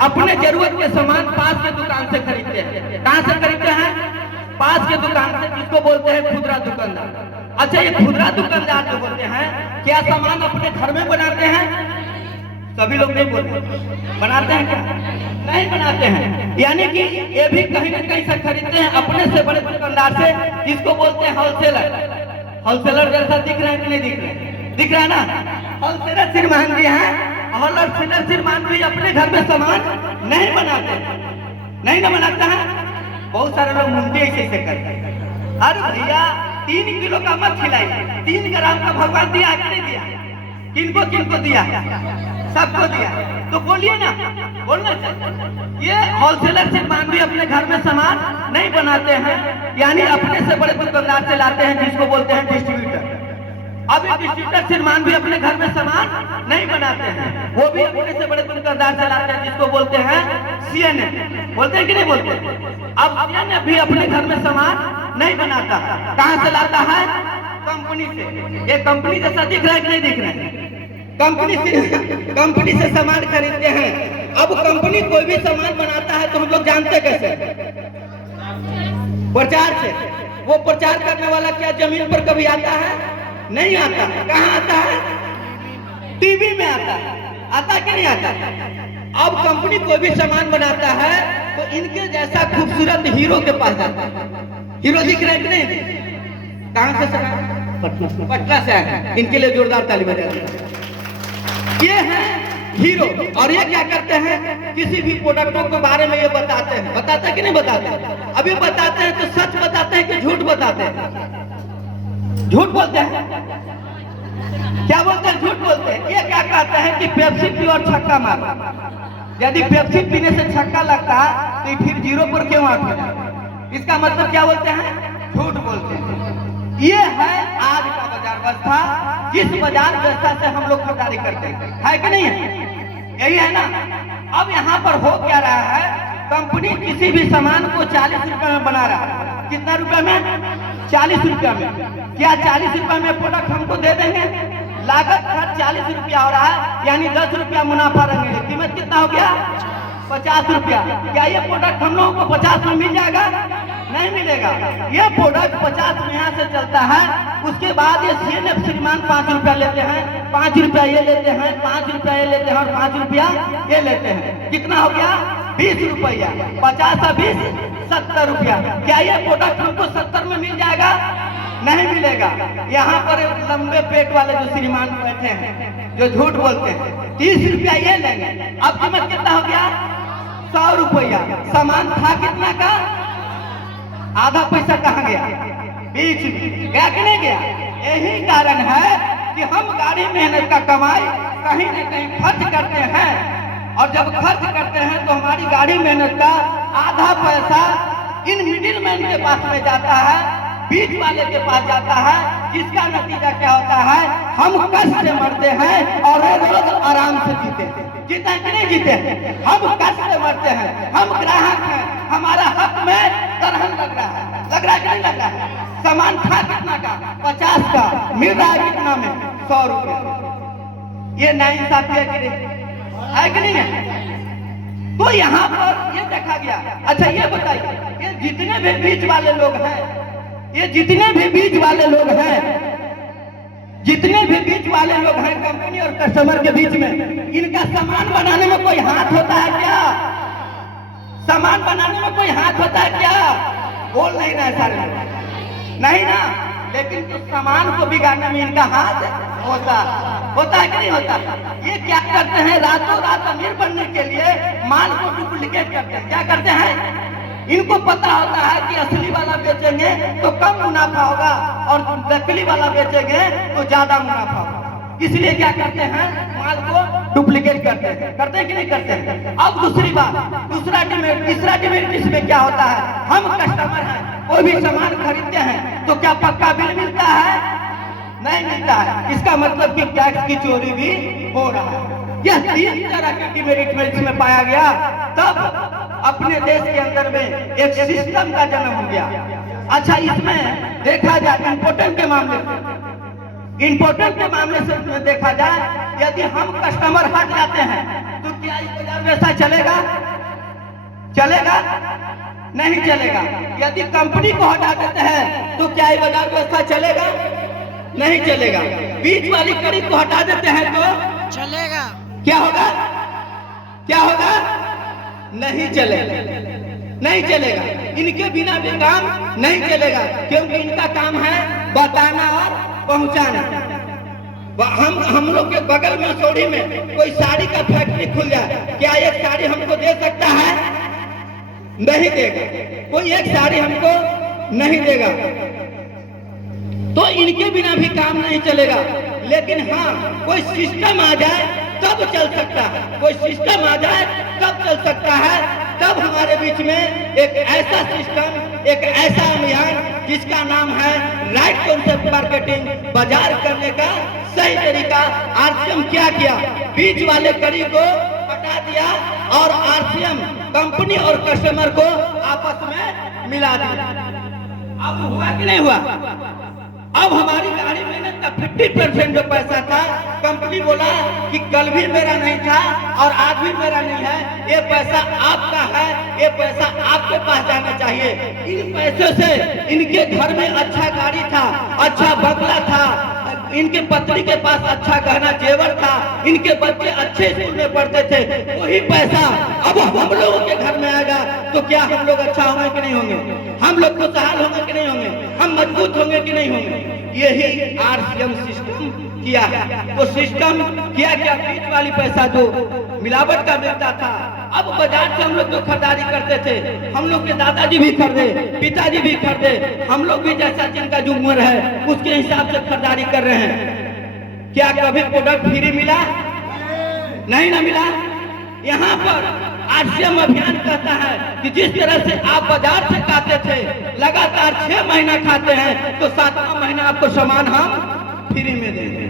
अपने जरूरत के सामान पास के दुकान से खरीदते हैं। कहाँ से खरीदते हैं? पास के दुकान से, जिसको बोलते हैं खुदरा दुकानदार। अच्छा, ये खुदरा दुकानदार जो होते हैं, क्या सामान अपने घर में बनाते हैं? सभी लोग नहीं बोलते, बनाते हैं क्या? नहीं बनाते हैं। यानी कि ये भी कहीं ना कहीं से खरीदते हैं अपने से बड़े दुकानदार से, जिसको बोलते हैं होलसेलर। होलसेलर जैसा दिख रहा है कि नहीं दिख रहा है? दिख रहा है ना? होलसेलर श्रीमान जी हैं। होलसेलर श्रीमान भी अपने घर में सामान नहीं बनाते, नहीं ना बनाता है। बहुत सारे लोग मुंडे ऐसे करते हैं। अरे भैया 3 किलो का मत खिलाइए, 3 ग्राम का भगवान दिया कि नहीं दिया? किनको किनको दिया? सबको दिया। तो बोलिए ना, बोलना चाहिए। ये होलसेलर श्रीमान भी अपने घर में सामान नहीं बनाते हैं, यानी अपने से बड़े दुकानदार से लाते हैं, जिसको बोलते हैं डिस्ट्रीब्यूटर। अब डिस्ट्रीब्यूटर श्रीमान भी अपने घर में सामान नहीं बनाते हैं, वो भी अपने से बड़े दुकानदार से लाते हैं, जिसको बोलते हैं सीएनए। बोलते हैं कि नहीं बोलते? अब सीएनए भी अपने घर में सामान नहीं बनाता। कहाँ से लाता है? कंपनी से। ये कंपनी जैसा दिख रहा है कि नहीं दिख रहा है? कंपनी से सामान खरीदते हैं। अब कंपनी कोई भी सामान बनाता है तो हम लोग जानते कैसे? प्रचार से। वो प्रचार करने वाला क्या जमीन पर कभी आता है? नहीं आता। कहाँ आता है? टीवी में आता है। आता कि नहीं आता? अब कंपनी कोई भी सामान बनाता है तो इनके जैसा खूबसूरत हीरो के पास जाता है। हीरो दिख रहे कि नहीं? कहाँ से? पटना से आए। इनके लिए जोरदार ताली बजाइए। ये है हीरो। और ये क्या करते हैं? किसी भी प्रोडक्टों के बारे में ये बताते हैं। बताते हैं कि नहीं बताते? अभी बताते हैं तो सच बताते हैं कि झूठ बताते हैं? झूठ बोलते हैं। क्या बोलते हैं? झूठ बोलते हैं। ये क्या कहते हैं कि पेप्सी पी और छक्का मार। यदि पेप्सी पीने से छक्का लगता है तो फिर 0 पर क्यों आते हैं? इसका मतलब क्या बोलते हैं? झूठ बोलते हैं। ये है आज का बाजार व्यवस्था, जिस बाजार व्यवस्था से हम लोग खरीदारी करते हैं, है कि नहीं है? यही है ना? अब यहाँ पर हो क्या रहा है? कंपनी किसी भी सामान को 40 रुपए में बना रहा है। कितना रुपए में? 40 रुपया में। क्या 40 रुपए में प्रोडक्ट हमको दे देंगे? लागत खर्च 40 रुपया हो रहा है, यानी 10 रुपया मुनाफा रहेंगे। कीमत कितना हो गया? 50 रुपया। क्या ये प्रोडक्ट हम लोगों को 50 में मिल जाएगा? नहीं मिलेगा। ये प्रोडक्ट 50 में यहाँ से चलता है। उसके बाद ये सीएनए श्रीमान 5 रुपया लेते हैं, 5 रुपया ये लेते हैं, 5 रुपया ये लेते हैं और 5 रुपया ये लेते हैं। कितना हो गया? 20 रुपया। 50 और 20 70 रुपया। क्या ये प्रोडक्ट हमको 70 में मिल जाएगा? नहीं मिलेगा। यहाँ पर लंबे पेट वाले जो श्रीमान बैठे हैं, जो झूठ बोलते हैं, 30 रुपया ये लेंगे। अब कीमत कितना हो गया? 100 रुपया। सामान था कितना का? आधा पैसा कहाँ गया? बीच में गया कि नहीं गया? यही कारण है कि हम गाड़ी मेहनत का कमाई कहीं न कहीं खर्च करते हैं, और जब खर्च करते हैं तो हमारी गाड़ी मेहनत का आधा पैसा इन मिडिल मैन के पास में जाता है, बीच वाले के पास जाता है, जिसका नतीजा क्या होता है? हम कष्ट से मरते हैं और रोज आराम से जीते हैं। जीते हैं कि नहीं जीते हैं? हम कष्ट से मरते हैं। हम ग्राहक हैं, हमारा हक में तरहन लग रहा है। लग रहा है कि नहीं लग रहा है? सामान था कितना का? 50 का। मिल रहा है कितना में? 100 रुपये। ये नाइंसाफी है कि नहीं? है कि नहीं है? तो यहाँ पर ये देखा गया। अच्छा ये बताइए, ये जितने भी बीच वाले लोग हैं, ये जितने भी बीच वाले लोग हैं, जितने भी बीच वाले लोग हैं कंपनी और कस्टमर के बीच में, इनका सामान बनाने में कोई हाथ होता है क्या? सामान बनाने में कोई हाथ होता है क्या? बोल नहीं रहे सारे लोग, नहीं ना। लेकिन तो सामान को बिगाड़ने में इनका हाथ होता है कि नहीं होता? ये क्या करते हैं? रातों रात अमीर बनने के लिए माल को डुप्लीकेट करते हैं। क्या करते हैं? इनको पता होता है कि असली वाला बेचेंगे तो कम मुनाफा होगा और नकली वाला बेचेंगे तो ज्यादा मुनाफा होगा। इसलिए क्या करते हैं? माल को डुप्लीकेट करते हैं। करते हैं कि नहीं करते हैं? अब दूसरी बात, तीसरा डिमेरिट इसमें क्या होता है? हम कस्टमर हैं, कोई भी सामान खरीदते हैं तो क्या पक्का बिल मिलता है? नहीं मिलता है। इसका मतलब कि टैक्स की चोरी भी हो रहा है। यह 3 तरह के डिमेरिट में इसमें पाया गया। तब अपने देश के अंदर में एक सिस्टम का जन्म हो गया। अच्छा, इसमें देखा जाए इम्पोर्टेंट के मामले से देखा जाए, यदि हम कस्टमर हट जाते हैं तो क्या इस बाजार व्यवस्था चलेगा? चलेगा? नहीं चलेगा। यदि कंपनी को हटा देते हैं तो क्या ये बाजार व्यवस्था चलेगा? नहीं चलेगा। बीच वाली कड़ी को हटा देते हैं तो चलेगा। क्या होगा? क्या होगा? नहीं चलेगा, नहीं चलेगा। इनके बिना भी काम नहीं चलेगा, क्योंकि इनका काम है बताना और पहुंचाना। हम लोग के बगल में सोढ़ी में कोई साड़ी का फैक्ट्री खुल जाए, क्या एक साड़ी हमको दे सकता है? नहीं देगा। कोई एक साड़ी हमको नहीं देगा। तो इनके बिना भी काम नहीं चलेगा। लेकिन हाँ, कोई सिस्टम आ जाए तब चल सकता है। कोई सिस्टम आ जाए तब चल सकता है। तब हमारे बीच में एक ऐसा सिस्टम, एक ऐसा अभियान जिसका नाम है राइट कॉन्सेप्ट मार्केटिंग, बाजार करने का सही तरीका। आरसीएम क्या किया? बीच वाले कड़ी को हटा दिया और आरसीएम कंपनी और कस्टमर को आपस में मिला दिया। अब हुआ कि नहीं हुआ? अब हमारी गाड़ी में ना 50% जो पैसा था, कंपनी बोला कि कल भी मेरा नहीं था और आज भी मेरा नहीं है, ये पैसा आपका है, ये पैसा आपके पास जाना चाहिए। इन पैसों से इनके घर में अच्छा गाड़ी था, अच्छा बंगला था, इनके पत्नी के पास अच्छा गहना जेवर था, इनके बच्चे अच्छे स्कूल में पढ़ते थे। वही पैसा अब हम लोगों के घर में आएगा तो क्या हम लोग अच्छा होंगे कि नहीं होंगे? हम लोग खुशहाल होंगे कि नहीं होंगे? हम मजबूत होंगे कि नहीं होंगे? यही आरसीएम सिस्टम किया है। वो सिस्टम किया क्या? बीच वाली पैसा जो मिलावट का मिलता था, अब बाजार से हम लोग जो खरीदारी करते थे, हम लोग के दादाजी भी खरीदे, पिताजी भी खरीदे, हम लोग भी जैसा जिनका जो उम्र है उसके हिसाब से खरीदारी कर रहे हैं। क्या कभी प्रोडक्ट फ्री मिला? नहीं ना मिला। यहाँ पर आरसीएम अभियान कहता है कि जिस तरह से आप बाजार से खाते थे, लगातार 6 महीना खाते हैं, तो 7वां महीना आपको सामान हम फ्री में देंगे।